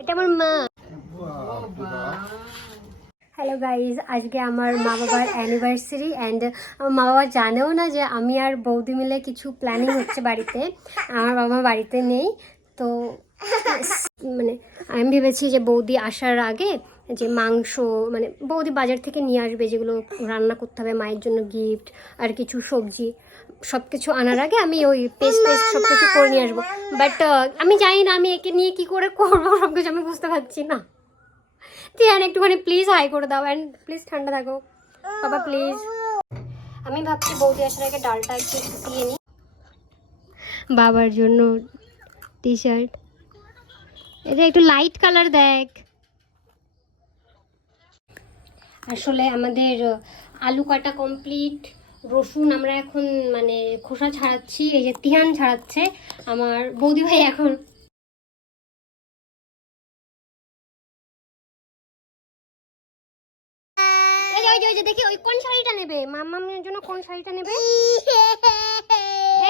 এটা আমার মা। হ্যালো গাইজ আজকে আমার মা বাবার অ্যানিভার্সারি অ্যান্ড আমার মা বাবা জানেও না যে আমি আর বৌদি মিলে কিছু প্ল্যানিং হচ্ছে বাড়িতে। আমার বাবা বাড়িতে নেই, তো মানে আমি ভেবেছি যে বৌদি আসার আগে যে মাংস মানে বৌদি বাজার থেকে নিয়ে আসবে যেগুলো রান্না করতে হবে, মায়ের জন্য গিফট আর কিছু সবজি। সব কিছু আনার আগে আমি ওই পেস্ট পেস্ট সব কিছু করে নিয়ে আসব। বাট আমি জানি না আমি একে নিয়ে কি করে করব সব কিছু আমি বুঝতে পারছি না। তিয়ান একটুখানি প্লিজ হাই করে দাও অ্যান্ড প্লিজ ঠান্ডা থাকো। বাবা প্লিজ আমি ভাবছি বৌদি আসার আগে ডালটা একটু দিয়ে নিই বাবার জন্য টি শার্ট এটা একটু লাইট কালার দেখ। আসলে আমাদের আলু কাটা কমপ্লিট রসুন আমরা এখন মানে খোসা ছাড়াচ্ছি, এই যে তিহান ছাড়াচ্ছে আমার বৌদি ভাই এখন। দেখি ওই কোন শাড়িটা নেবে? মামামের জন্য কোন শাড়িটা নেবে?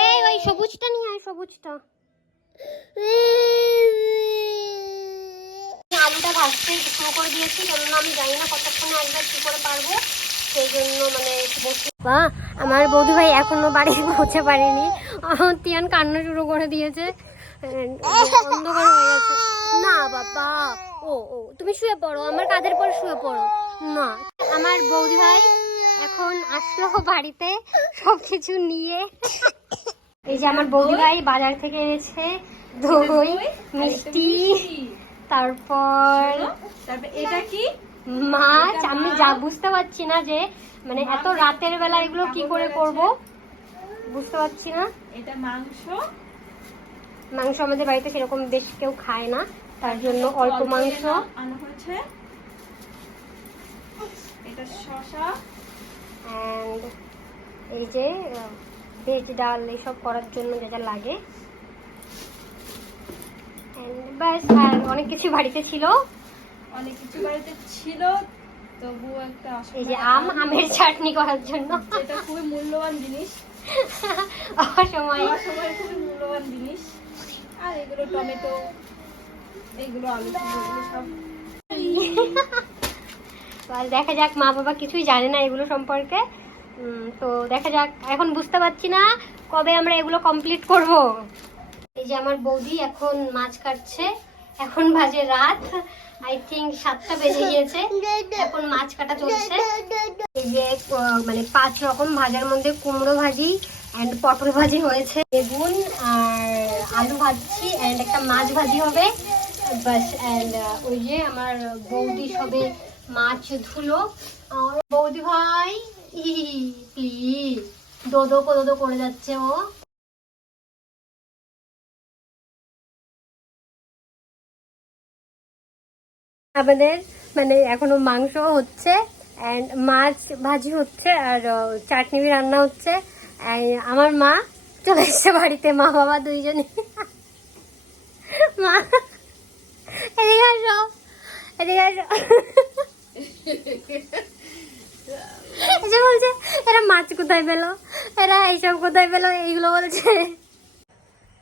এই, ওই সবুজটা নিয়ে আয়, সবুজটা। আলুটা ভাজতে শুরু করে দিয়েছি, কেননা আমি জানি না কতক্ষণে আসবে কি করে পারব। সেই জন্য মানে বা আমার বৌদি ভাই এখনও বাড়ি পৌঁছে পারেনি। তিয়ান কান্না শুরু করে দিয়েছে। অন্ধকার হয়ে গেছে। না বাবা। ও ও তুমি শুয়ে পড়ো। আমার কাঁধের পর শুয়ে পড়ো। না আমার বৌদি ভাই এখন আসলো বাড়িতে সব কিছু নিয়ে। এই যে আমার বৌদি ভাই বাজার থেকে এনেছে দই মিষ্টি তারপর তারপর এটা কি? মাছ আমি যা বুঝতে পারছি না যে মানে এত রাতের বেলা এগুলো কি করে করব? বুঝতে পারছি না। এটা মাংস? মাংস আমাদের বাড়িতে সেরকম বেশ কেউ খায় না তার জন্য অল্প মাংস। আনা হয়েছে। এটা শসা। অ্যান্ড এই যে ভেজ ডাল এইসব করার জন্য যা যা লাগে। ব্যাস আর অনেক কিছু বাড়িতে ছিল। অনেক কিছু বাড়িতে ছিল তবু একটা এই যে আম আমের চাটনি করার জন্য। এটা খুবই মূল্যবান জিনিস। অসময়ে। আমার সময় খুবই মূল্যবান জিনিস। আর এগুলো টমেটো এগুলো আলু এগুলো সব। দেখা যাক মা বাবা কিছুই জানে না এগুলো সম্পর্কে। তো দেখা যাক এখন বুঝতে পারছি না কবে আমরা এগুলো কমপ্লিট করব। এই যে আমার বৌদি এখন মাছ কাটছে। এখন বাজে রাত। আই থিঙ্ক সাতটা বেজে গিয়েছে। এখন মাছ কাটা চলছে। এই যে মানে পাঁচ রকম ভাজার মধ্যে কুমড়ো ভাজি অ্যান্ড পটল ভাজি হয়েছে। বেগুন আর আলু ভাজছি অ্যান্ড একটা মাছ ভাজি হবে। বাস অ্যান্ড ওই যে আমার বৌদি সবে মাছ ধুলো। বৌদি ভাই প্লিজ দোদো দোদো করে যাচ্ছে ও। আমাদের মানে এখনও মাংস হচ্ছে অ্যান্ড মাছ ভাজি হচ্ছে, আর চাটনি রান্না হচ্ছে আমার মা চলে এসছে বাড়িতে, মা বাবা দুইজনে মা বলছে, এরা মাছ কোথায় পেল? এরা এইসব কোথায় পেল? এইগুলো বলছে।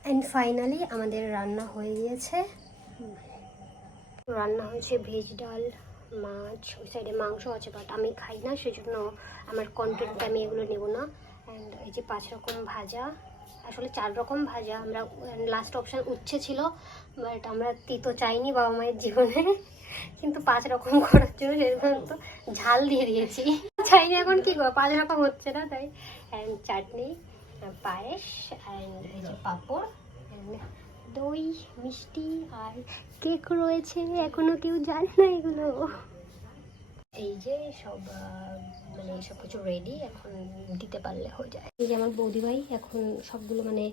অ্যান্ড ফাইনালি আমাদের রান্না হয়ে গিয়েছে। রান্না হয়েছে ভেজ ডাল, মাছ, ওই সাইডে মাংস আছে বাট আমি খাই না, সেজন্য আমার কন্টেন্ট আমি এগুলো নেব না। অ্যান্ড এই যে পাঁচ রকম ভাজা, আসলে চার রকম ভাজা, আমরা লাস্ট অপশান উচ্ছে ছিল বাট আমরা তিতো চাইনি বাবা মায়ের জীবনে, কিন্তু পাঁচ রকম করার জন্য তো ঝাল দিয়ে দিয়েছি। চাইনি এখন কি করব? পাঁচ রকম হচ্ছে না তাই। অ্যান্ড চাটনি, পায়েস অ্যান্ড এই যে পাঁপড় দই মিষ্টি আর কেক রয়েছে এখনও কেউ জানে না এগুলো। এই যে সব মানে সব কিছু রেডি এখন দিতে পারলে হয়ে যায়। এই যে আমার বৌদি ভাই এখন সবগুলো মানে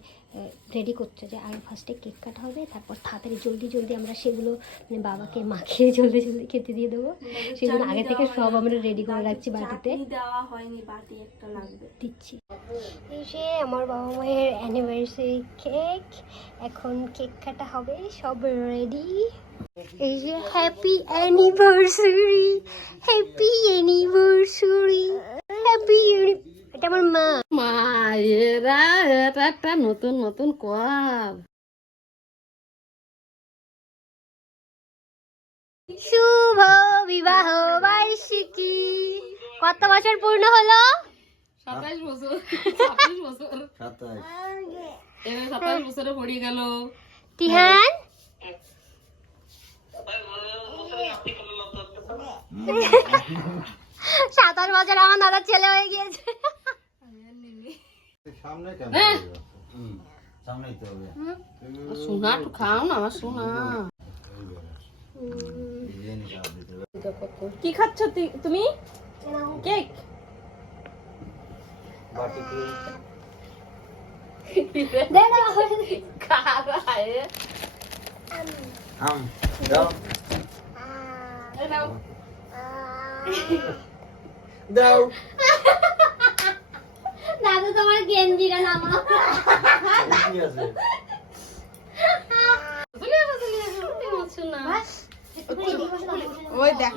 রেডি করছে যে আগে ফার্স্টে কেক কাটা হবে তারপর তাড়াতাড়ি জলদি জলদি আমরা সেগুলো মানে বাবাকে মাখিয়ে জলদি জলদি খেতে দিয়ে দেবো। সেই জন্য আগে থেকে সব আমরা রেডি করে রাখছি বাটিতে। চাটনি দেওয়া হয়নি বাটি একটা লাগবে। দিচ্ছি। এই যে আমার বাবা মায়ের অ্যানিভার্সারি কেক এখন কেক কাটা হবে সব রেডি এই যে happy anniversary happy anniversary happy এটা আমার মা। মায়েরা এটা একটা নতুন নতুন কর। শুভ বিবাহ বার্ষিকী। কত বছর পূর্ণ হলো? সাতাইশ বছর। ছাব্বিশ বছর। সাতাশ। বছরে পড়ে গেল। তিহান? সাতাশ বছর আমার দাদার ছেলে হয়ে গিয়েছে। সামনে কেন হ্যাঁ। সামনেই তো হবে। সোনা একটু খাও না আমার সোনা। বিরিয়ানি চাপ দিতে হবে কি খাচ্ছ তুমি? কেক? আম দাও দাও দাদু তোমার গেঞ্জিটা নামা কি আছে ওই দেখ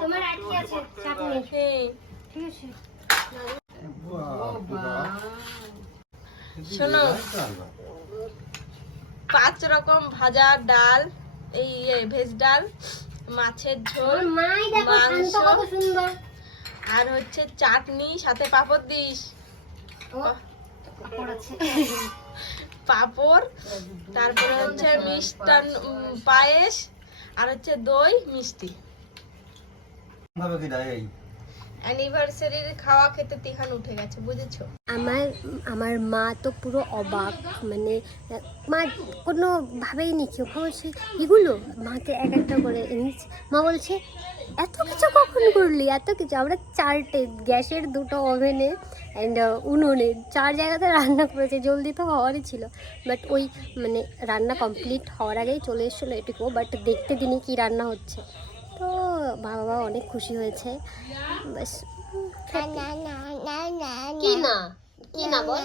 তোমার আর কি আছে চাটনি ঠিক আছে। শোনো পাঁচ রকম ভাজা ডাল এই ইয়ে, ভেজ ডাল মাছের ঝোল মাংস। আর হচ্ছে চাটনি সাথে পাপড় দিস। পাপড় তারপরে হচ্ছে মিষ্টান পায়েস আর হচ্ছে দই মিষ্টি। ভাবে কি এই? অ্যানিভার্সারির খাওয়া খেতে তিহান উঠে গেছে বুঝেছ? আমার আমার মা তো পুরো অবাক মানে মা কোনো ভাবেই নি কেউ বলছে এগুলো? মাকে এক একটা করে এনেছে। মা বলছে এত কিছু কখন করলি? এত কিছু? আমরা চারটে গ্যাসের দুটো ওভেনে অ্যান্ড উনুনে চার জায়গাতে রান্না করেছে জলদি তো হওয়ারই ছিল। বাট ওই মানে রান্না কমপ্লিট হওয়ার আগেই চলে এসেছিল এটুকু বাট দেখতে দিনই কি রান্না হচ্ছে। বাবা অনেক খুশি হয়েছে। ব্যাস কি না? কি না বল?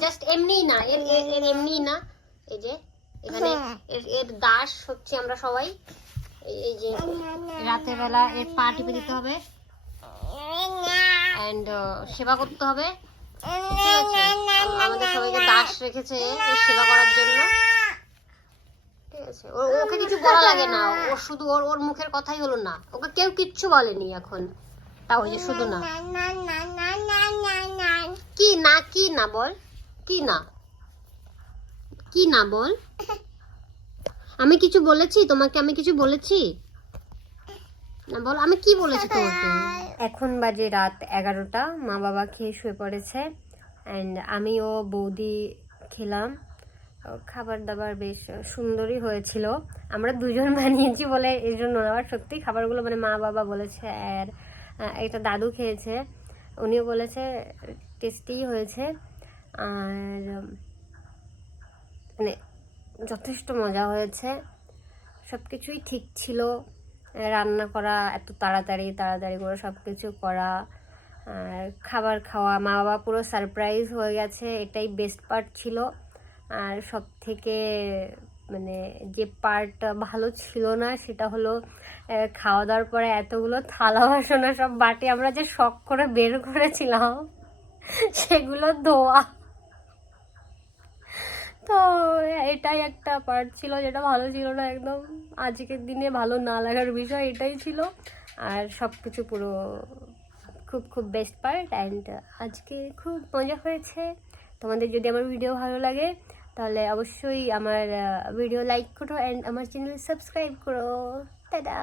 জাস্ট এমনি না। এর এর- এর এমনি না। এই যে এখানে এর এর দাস হচ্ছে আমরা সবাই। এই- যে রাতের বেলা এর পা টিপে দিতে হবে। এন্ড সেবা করতে হবে। আমাদের সবাইকে দাস রেখেছে এর সেবা করার জন্য। ওকে কিছু বলা লাগে না। ও শুধু ওর ওর মুখের কথাই হলো না। ওকে কেউ কিচ্ছু বলেনি এখন। তাও যে শুধু না। কি না কি না বল? কি না? কি না বল? আমি কিছু বলেছি? তোমাকে আমি কিছু বলেছি? না বল আমি কি বলেছি তোমাকে? এখন বাজে রাত এগারোটা। মা বাবা খেয়ে শুয়ে পড়েছে। অ্যান্ড আমি ও বৌদি খেলাম। খাবার দাবার বেশ সুন্দরই হয়েছিল। আমরা দুজন বানিয়েছি বলে এই জন্য আবার সত্যি খাবারগুলো মানে মা বাবা বলেছে, আর এটা দাদু খেয়েছে, উনিও বলেছে টেস্টিই হয়েছে, আর মানে যথেষ্ট মজা হয়েছে। সব কিছুই ঠিক ছিল, রান্না করা এত তাড়াতাড়ি তাড়াতাড়ি করে সব কিছু করা, আর খাবার খাওয়া, মা বাবা পুরো সারপ্রাইজ হয়ে গেছে, এটাই বেস্ট পার্ট ছিল। আর সব থেকে মানে যে পার্ট ভালো ছিল না, সেটা হলো খাওয়া দাওয়ার পরে এতগুলো থালা বাসনা সব বাটি আমরা যে শখ করে বের করেছিলাম, সেগুলো ধোয়া। তো এটাই একটা পার্ট ছিল যেটা ভালো ছিল না একদম। আজকের দিনে ভালো না লাগার বিষয় এটাই ছিল। আর সব কিছু পুরো খুব খুব বেস্ট পার্ট অ্যান্ড আজকে খুব মজা হয়েছে। তোমাদের যদি আমার ভিডিও ভালো লাগে তাহলে অবশ্যই আমার ভিডিও লাইক করো অ্যান্ড আমার চ্যানেল সাবস্ক্রাইব করো। টাটা